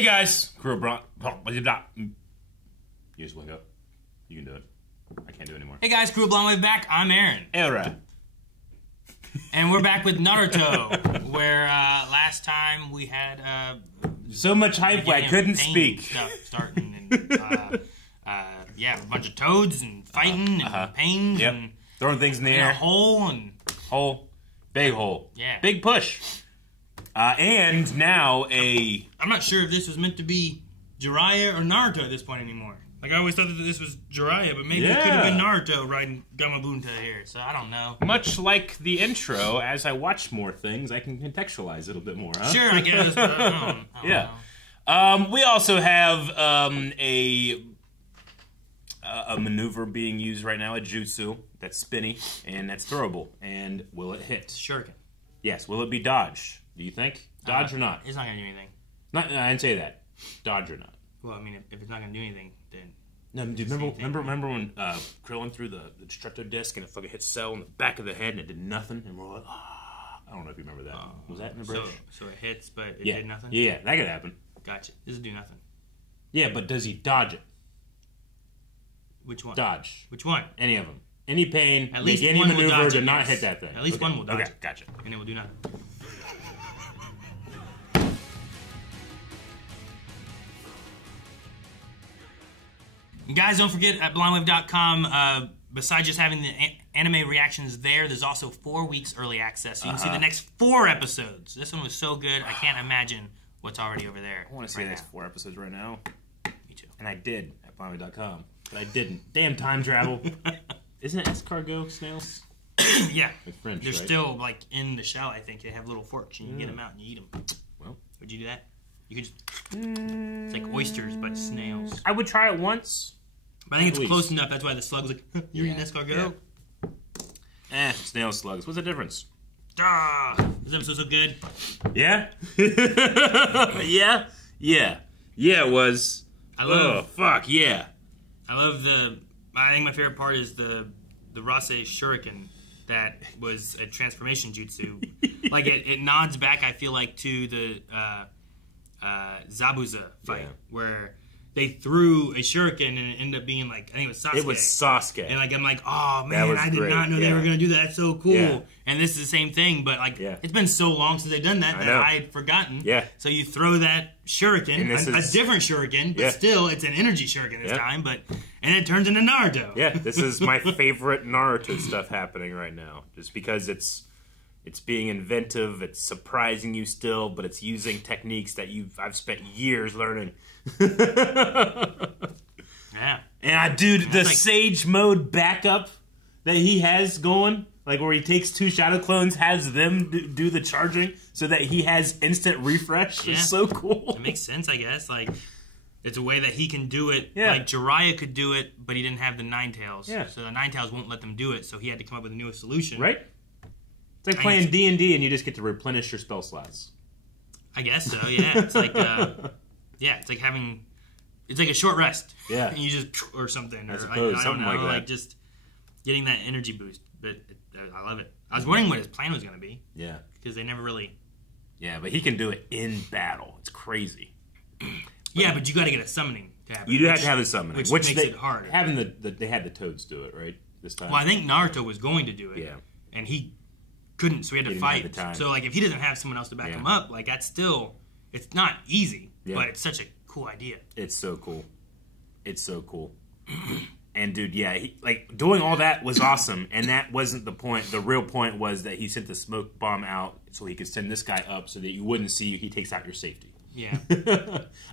Hey guys, you just wake up. You can do it. I can't do it anymore. Hey guys, Crew of Blonde Wave back. I'm Aaron. Era. And we're back with Naruto, where last time we had so much hype I couldn't speak. Stuff starting and yeah, a bunch of toads and fighting and pains and throwing things in the air. A hole and big hole. Yeah, big push. And now I'm not sure if this was meant to be Jiraiya or Naruto at this point anymore. Like, I always thought that this was Jiraiya, but maybe it could have been Naruto riding Gamabunta here, so I don't know. Much like the intro, as I watch more things, I can contextualize it a bit more, huh? Sure, I guess, but I don't know. We also have a maneuver being used right now, a jutsu, that's spinny, and that's throwable. And will it hit? Shuriken. Yes, will it be dodge? Do you think? Dodge or not? It's not going to do anything. I didn't say that. Dodge or not? Well, I mean, if it's not going to do anything, then... No, dude, remember when Krillin threw the destructor disc and it fucking hit Cell in the back of the head and it did nothing? And we're like, ah. I don't know if you remember that. Was that in the bridge? So it hits, but it did nothing? Yeah, that could happen. Gotcha. This will do nothing. Yeah, but does he dodge it? Which one? Dodge. Which one? Any of them. Any pain, at least make any maneuver to not hit that thing. At least one will dodge it. Gotcha. And it will do nothing. And guys, don't forget at blindwave.com, besides just having the anime reactions there, there's also 4 weeks early access. So you can see the next 4 episodes. This one was so good, I can't imagine what's already over there. I want to see the next 4 episodes right now. Me too. And I did at blindwave.com, but I didn't. Damn time travel. Isn't it escargot snails? Yeah. Like French, they're right? still, like, in the shell, I think. They have little forks, and you can get them out and you eat them. Well. Would you do that? You could just... It's like oysters, but snails. I would try it once. But I think it's close enough. That's why the slug was like, you're eating escargot? Yeah. Snail slugs. What's the difference? Ah, this episode's so good. Yeah? Yeah, it was. I love I think my favorite part is the Rase Shuriken that was a transformation jutsu. Like, it nods back, I feel like, to the Zabuza fight, where they threw a shuriken and it ended up being like, I think it was Sasuke. It was Sasuke. And like, I'm like, oh man, I did not know they were going to do that. That's so cool. Yeah. And this is the same thing, but like, it's been so long since they've done that I had forgotten. Yeah. So you throw that shuriken, a different shuriken, but still it's an energy shuriken this time, and it turns into Naruto. Yeah, this is my favorite Naruto stuff happening right now. Just because it's being inventive, it's surprising you still, but it's using techniques that I've spent years learning. Yeah. And dude, the Sage mode backup that he has going, like where he takes 2 shadow clones, has them do the charging so that he has instant refresh is so cool. It makes sense, I guess. Like, it's a way that he can do it. Like Jiraiya could do it, but he didn't have the Nine Tails. Yeah. So the Nine Tails won't let them do it, so he had to come up with a new solution. Right? It's like playing D&D and you just get to replenish your spell slots. I guess so, yeah. It's like, it's like having, it's like a short rest. Yeah. And you just, or something. I suppose, I something don't know, like that. Like just getting that energy boost. But I love it. I was wondering what his plan was going to be. Yeah. Because they never really. Yeah, but he can do it in battle. It's crazy. But you got to get a summoning to happen. You do have to have a summoning. Which makes it hard. They had the toads do it, right? This time. Well, I think Naruto was going to do it. Yeah. And he couldn't, so he had to fight. So, like, if he doesn't have someone else to back him up, like, that's still, it's not easy, but it's such a cool idea. It's so cool. It's so cool. And, dude, like, doing all that was awesome, and that wasn't the point. The real point was that he sent the smoke bomb out so he could send this guy up so that you wouldn't see he takes out your safety. Yeah.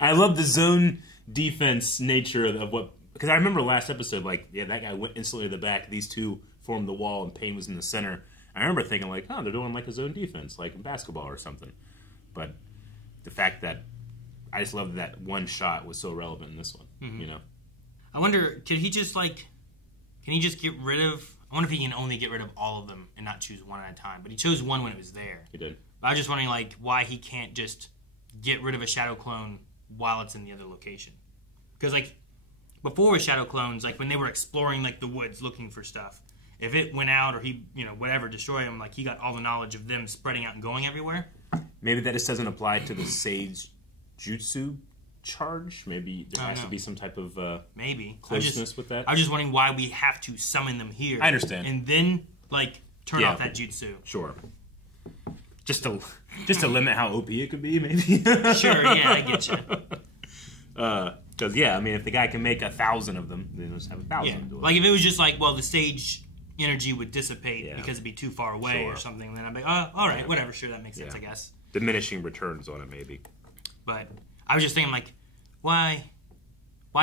I love the zone defense nature of what, because I remember last episode, like, that guy went instantly to the back, these two formed the wall, and Pain was in the center. I remember thinking, like, oh, they're doing, like, a zone defense, like in basketball or something. But the fact that I just love that one shot was so relevant in this one, you know? I wonder, can he just get rid of, I wonder if he can only get rid of all of them and not choose one at a time. But he chose one when it was there. He did. But I was just wondering, like, why he can't just get rid of a shadow clone while it's in the other location. Because, like, before with shadow clones, like, when they were exploring, like, the woods looking for stuff, if it went out or he, whatever, destroyed him, like, he got all the knowledge of them spreading out and going everywhere. Maybe that just doesn't apply to the Sage Jutsu charge? Maybe there has to be some type of maybe closeness with that. I was just wondering why we have to summon them here. I understand. And then, like, turn off that jutsu. Sure. Just to limit how OP it could be, maybe. Sure, yeah, I get you. Because, I mean, if the guy can make 1,000 of them, then just have 1,000. Yeah. Like, if it was just like, well, the stage energy would dissipate because it'd be too far away or something, then I'd be like, oh, all right, whatever, sure, that makes sense, I guess. Diminishing returns on it, maybe. But I was just thinking, like, why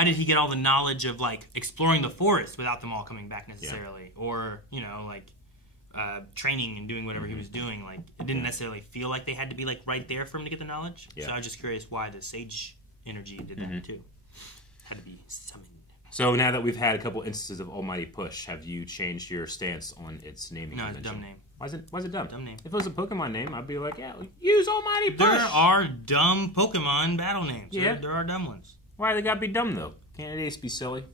did he get all the knowledge of, like, exploring the forest without them all coming back necessarily? Or, you know, like, training and doing whatever he was doing. Like, it didn't necessarily feel like they had to be, like, right there for him to get the knowledge. So I was just curious why the sage energy did that, too. Had to be summoned. So now that we've had a couple instances of Almighty Push, have you changed your stance on its naming? No, it's a dumb name. Why is it dumb? Dumb name. If it was a Pokemon name, I'd be like, yeah, use Almighty Push. There are dumb Pokemon battle names. Yeah. There are dumb ones. Why do they gotta be dumb, though? Can't it just be silly?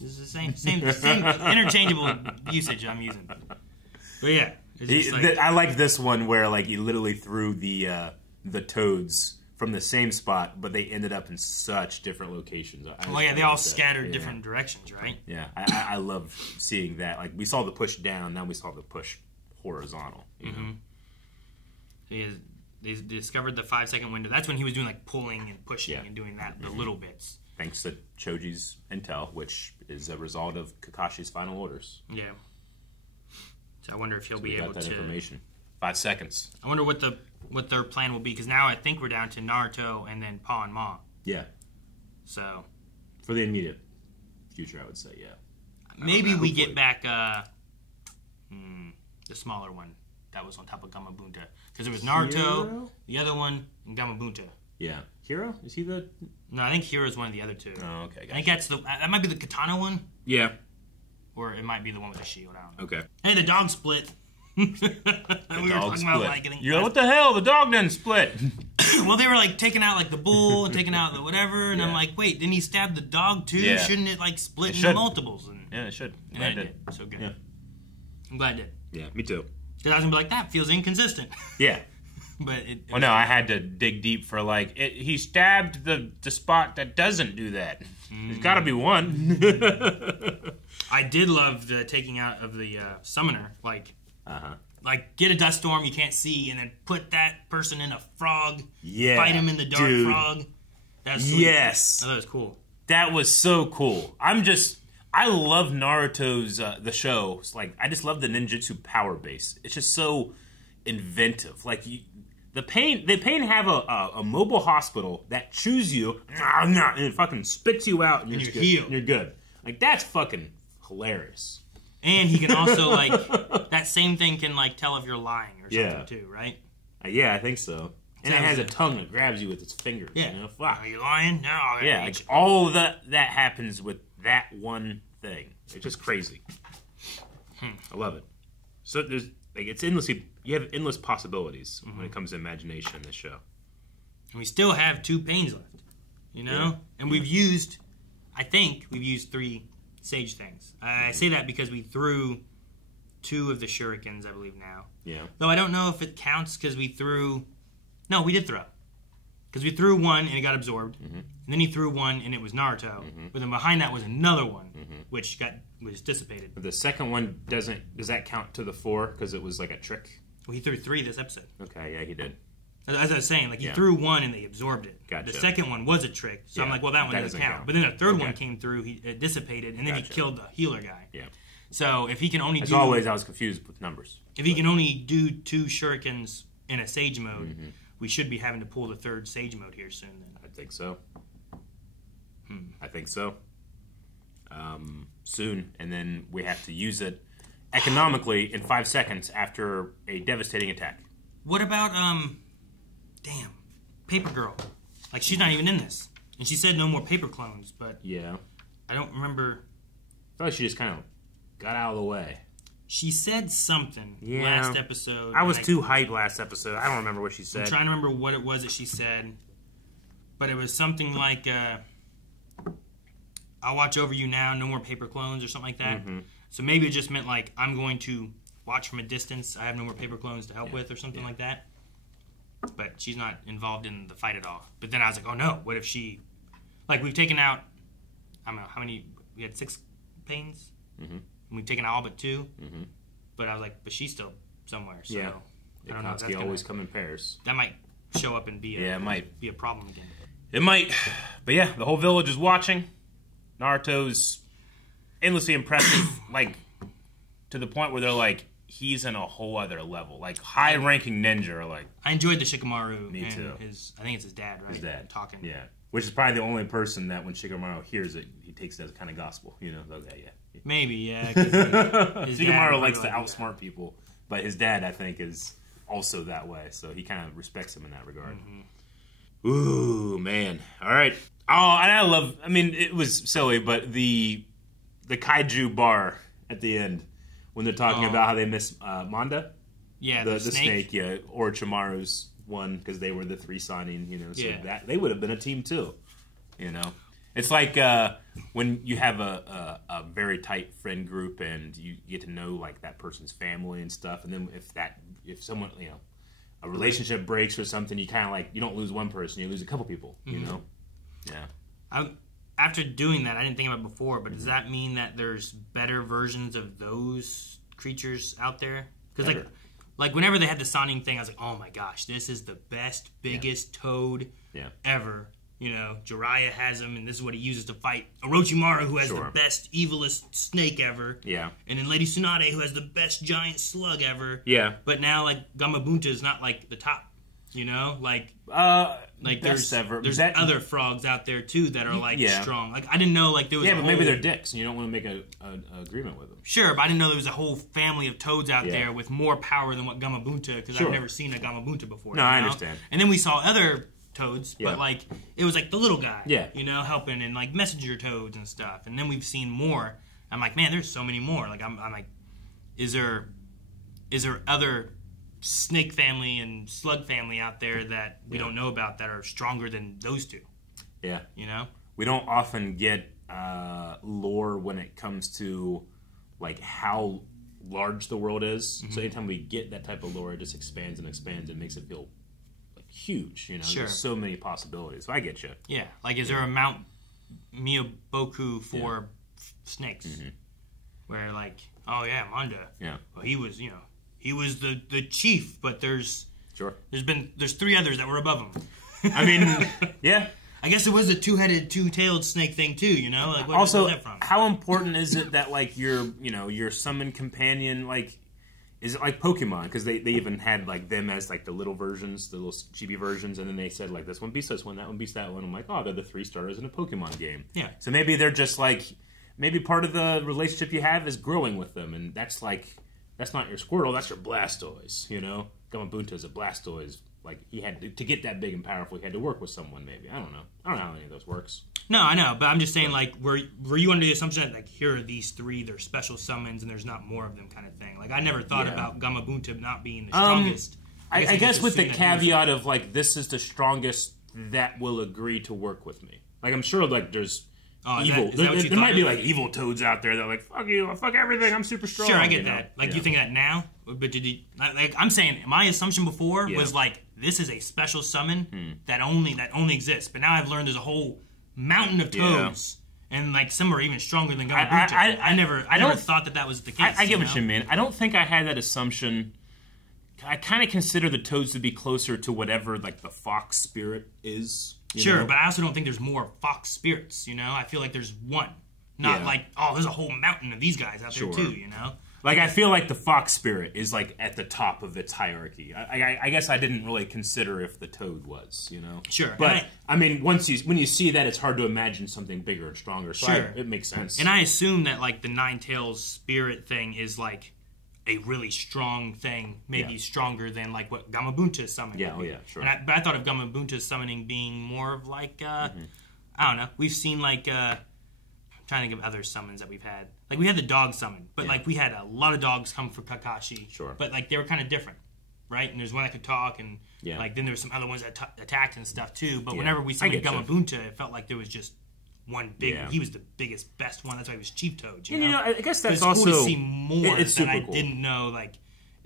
This is the same interchangeable usage I'm using. But yeah. It's just I like this one where, like, you literally threw the toads from the same spot, but they ended up in such different locations. They all scattered different directions, right? Yeah, I love seeing that. Like, we saw the push down, now we saw the push horizontal. You know? They discovered the 5-second window. That's when he was doing, like, pulling and pushing and doing that, the little bits. Thanks to Choji's intel, which is a result of Kakashi's final orders. Yeah. So I wonder if he'll be able to... information. 5 seconds. I wonder what their plan will be, because now I think we're down to Naruto and then Pa and Ma. Yeah. So. For the immediate future, I would say, yeah. Maybe we get back the smaller one that was on top of Gamabunta. Because there was Naruto, the other one, and Gamabunta. Yeah. Hiro? Is he the... No, I think Hiro's one of the other two. Oh, okay. Gotcha. I think that might be the katana one. Yeah. Or it might be the one with the shield. I don't know. Okay. Hey, the dog split. We were talking about, like, you're like, what the hell? The dog didn't split. Well, they were, like, taking out, like, the bull and taking out the whatever, and I'm like, wait, didn't he stab the dog too? Yeah. Shouldn't it, like, split into multiples? And, yeah, it should. And it did. So good. Yeah. I'm glad it did. Yeah, me too. Because I was going to be like, that feels inconsistent. Yeah. But well, no, I had to dig deep for, like, he stabbed the spot that doesn't do that. There's got to be one. I did love the taking out of the summoner, like... Like, get a dust storm you can't see, and then put that person in a frog. Yeah, fight him in the dark frog. That's sweet. Yes. Oh, that was cool. That was so cool. I love Naruto's, the show. It's like, I just love the ninjutsu power base. It's just so inventive. Like, the pain have a mobile hospital that chews you, and it fucking spits you out, and you're healed. And you're good. Like, that's fucking hilarious. And he can also, like, that same thing can, like, tell if you're lying or something, too, right? Yeah, I think so. And it has a tongue that grabs you with its fingers. Yeah. You know? Fuck. Are you lying? No. Yeah, like, all of that happens with that one thing. It's just crazy. I love it. So there's, like, it's endlessly, you have endless possibilities when it comes to imagination in this show. And we still have 2 pains left, you know? Yeah. And we've used 3 sage things. I say that because we threw 2 of the shurikens, I believe, now. Yeah. Though I don't know if it counts because we threw... No, we did throw. Because we threw one and it got absorbed. And then he threw one and it was Naruto. But then behind that was another one, which was dissipated. But the second one does that count to the 4 because it was like a trick? Well, he threw 3 this episode. Okay, yeah, he did. As I was saying, like, he threw one and they absorbed it. Gotcha. The second one was a trick, so I'm like, well, that one doesn't count. But then the third one came through, it dissipated, and then he killed the healer guy. Yeah. So if he can only As always, I was confused with numbers. If he can only do 2 shurikens in a sage mode, we should be having to pull the 3rd sage mode here soon. Then. I think so. I think so. Soon, and then we have to use it economically in 5 seconds after a devastating attack. What about, damn, Paper Girl? Like, she's not even in this. And she said no more paper clones, but... Yeah. I don't remember... I feel like she just kind of got out of the way. She said something last episode. I was too hyped last episode. I don't remember what she said. I'm trying to remember what it was that she said. But it was something like, I'll watch over you now, no more paper clones, or something like that. So maybe it just meant, like, I'm going to watch from a distance. I have no more paper clones to help with, or something like that. but she's not involved in the fight at all. But then I was like, oh no, what if she... Like, we've taken out, I don't know, how many... We had 6 pains, and we've taken out all but 2. But I was like, but she's still somewhere, so... Yeah. I don't know. They always come in pairs. That might show up and be a problem again. It might. But yeah, the whole village is watching. Naruto's endlessly impressive, like, to the point where they're like, he's in a whole other level. Like, high-ranking ninja are like... I enjoyed the Shikamaru. Me too. I think it's his dad, right? His dad. Talking. Yeah. Which is probably the only person that when Shikamaru hears it, he takes it as kind of gospel. You know? Okay, yeah. Maybe, yeah. Shikamaru likes to outsmart people. But his dad, I think, is also that way. So he kind of respects him in that regard. Ooh, man. All right. Oh, and I mean, it was silly, but the kaiju bar at the end, when they're talking about how they miss Manda. Yeah, the snake. Yeah, Orochimaru's one, because they were the 3 signing, you know. So that they would have been a team, too, you know. It's like when you have a very tight friend group and you get to know, like, that person's family and stuff, and then if someone, you know, a relationship breaks or something, you kind of like, you don't lose one person, you lose a couple people, you know? Yeah. After doing that, I didn't think about it before, but does that mean that there's better versions of those creatures out there? Because, like, whenever they had the Sonic thing, I was like, oh my gosh, this is the best, biggest toad ever. You know, Jiraiya has him, and this is what he uses to fight Orochimaru, who has the best, evilest snake ever. Yeah. And then Lady Tsunade, who has the best giant slug ever. Yeah. But now, like, Gamabunta is not, like, the top, you know? Like there's other frogs out there, too, that are, like, strong. Like, I didn't know, like, there was but maybe they're dicks, and you don't want to make an agreement with them. Sure, but I didn't know there was a whole family of toads out there with more power than what Gamabunta, because I've never seen a Gamabunta before. No, I understand. And then we saw other toads, but like it was like the little guy, you know, helping, and like messenger toads and stuff. And then we've seen more. I'm like, man, there's so many more. Like I'm like, is there other snake family and slug family out there that we don't know about that are stronger than those two? Yeah, you know, we don't often get lore when it comes to like how large the world is. So anytime we get that type of lore, it just expands and expands and makes it feel huge, you know. There's so many possibilities. So I get you. Yeah, like is there a Mount Miyaboku for snakes, where like, oh yeah, Manda. Yeah. Well, he was, you know, he was the chief, but there's 3 others that were above him. I mean, yeah. I guess it was a 2-headed, 2-tailed snake thing too, you know. Like, where also, was that from? How important is it that like your summon companion, like, is it like Pokemon? Because they even had like them as like the little versions, the little chibi versions, and then they said like this one beats this one, that one beats that one. I'm like, oh, they're the 3 starters in a Pokemon game. Yeah. So maybe they're just like, maybe part of the relationship you have is growing with them, and that's like, that's not your Squirtle, that's your Blastoise, you know? Gamabunta is a Blastoise. Like, he had to get that big and powerful, he had to work with someone maybe. I don't know how any of those works. No, I know, but I'm just saying, like, were you under the assumption that, like, here are these 3, they're special summons, and there's not more of them kind of thing? Like, I never thought about Gamabunta not being the strongest. I guess with the caveat of, like, this is the strongest that will agree to work with me. Like, I'm sure, like, there's evil. There might be, like, evil toads out there that are like, fuck you, fuck everything, I'm super strong. Sure, I get that. Like, you think that now? But did you, like, I'm saying, my assumption before was, like, this is a special summon that only exists. But now I've learned there's a whole mountain of toads, and like some are even stronger than Gamabunta. I never thought that was the case. I get what you mean. I don't think I had that assumption. I kind of consider the toads to be closer to whatever like the fox spirit is. You know? But I also don't think there's more fox spirits. You know, I feel like there's one, not like there's a whole mountain of these guys out there too. You know. Like, I feel like the fox spirit is, like, at the top of its hierarchy. I guess I didn't really consider if the toad was, you know? Sure. But, I mean, when you see that, it's hard to imagine something bigger and stronger. So it makes sense. And I assume that, like, the Nine-Tails spirit thing is, like, a really strong thing. Maybe stronger than, like, what Gamabunta is summoning. Yeah, sure. But I thought of Gamabunta's summoning being more of, like, I don't know. We've seen, like, I'm trying to think of other summons that we've had. Like, we had the dog summon, but, like, we had a lot of dogs come for Kakashi. Sure. But, like, they were kind of different, right? And there's one that could talk, and, like, then there were some other ones that attacked and stuff, too. But whenever we summoned Gamabunta, it felt like there was just one big... He was the biggest, best one. That's why he was Chief Toad, you know? I guess that's also... It's cool to see more that I didn't know, like,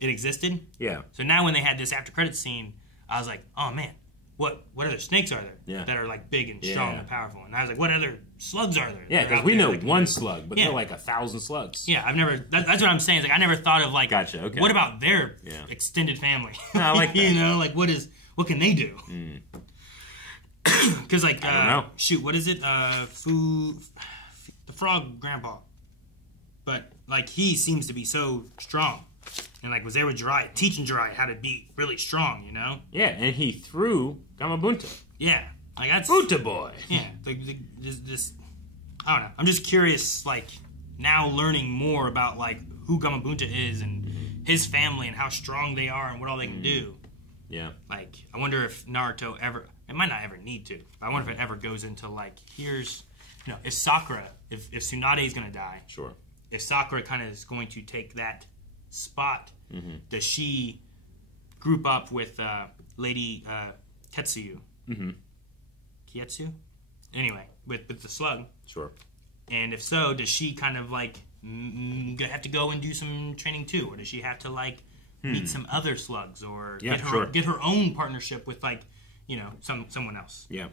it existed. Yeah. So now when they had this after-credits scene, I was like, oh man, what other snakes are there that are like big and strong and powerful? And I was like, what other slugs are there? Yeah, because we know one slug, but they're like 1,000 slugs. Yeah, I've never. That's what I'm saying. Is like I never thought of like, gotcha. Okay. What about their extended family? I like that. You know, like what can they do? Because like, I don't know. Shoot, what is it? The frog grandpa. But like he seems to be so strong. And like was there with Jiraiya, teaching Jiraiya how to be really strong, you know? Yeah, and he threw Gamabunta. Yeah, like that's Buta boy. Yeah, this I don't know. I'm just curious, like now learning more about like who Gamabunta is and his family and how strong they are and what all they can do. Yeah. Like I wonder if Naruto ever. It might not ever need to. But I wonder if it ever goes into like here's, you know, if Sakura, if Tsunade is gonna die. Sure. If Sakura kind of is going to take that spot, does she group up with Lady Ketsuyu? Kietsu? Anyway, with the slug. Sure. And if so, does she kind of like have to go and do some training too? Or does she have to like meet some other slugs or get her own partnership with like, you know, someone else? Yeah.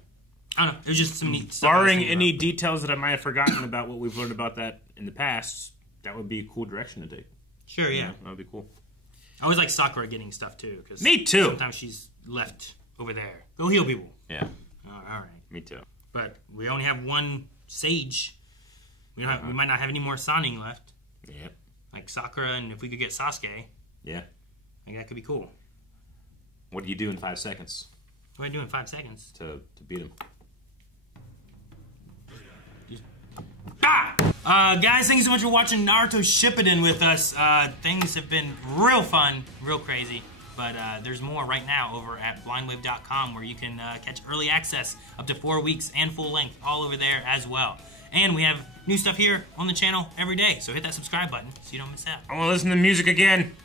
I don't know. It was just some neat stuff. Barring any details that I might have forgotten about what we've learned about that in the past, that would be a cool direction to take. Sure, yeah. That would be cool. I always like Sakura getting stuff too. Cause me too. Sometimes she's left over there. Go heal people. Yeah. All right. Me too. But we only have one Sage. We might not have any more Sannin left. Yep. Like Sakura, and if we could get Sasuke. Yeah. I think that could be cool. What do you do in 5 seconds? What do I do in 5 seconds? To beat him. Guys, thank you so much for watching Naruto Shippuden with us. Things have been real fun, real crazy. But there's more right now over at blindwave.com where you can catch early access up to 4 weeks and full length all over there as well. And we have new stuff here on the channel every day. So hit that subscribe button so you don't miss out. I want to listen to music again.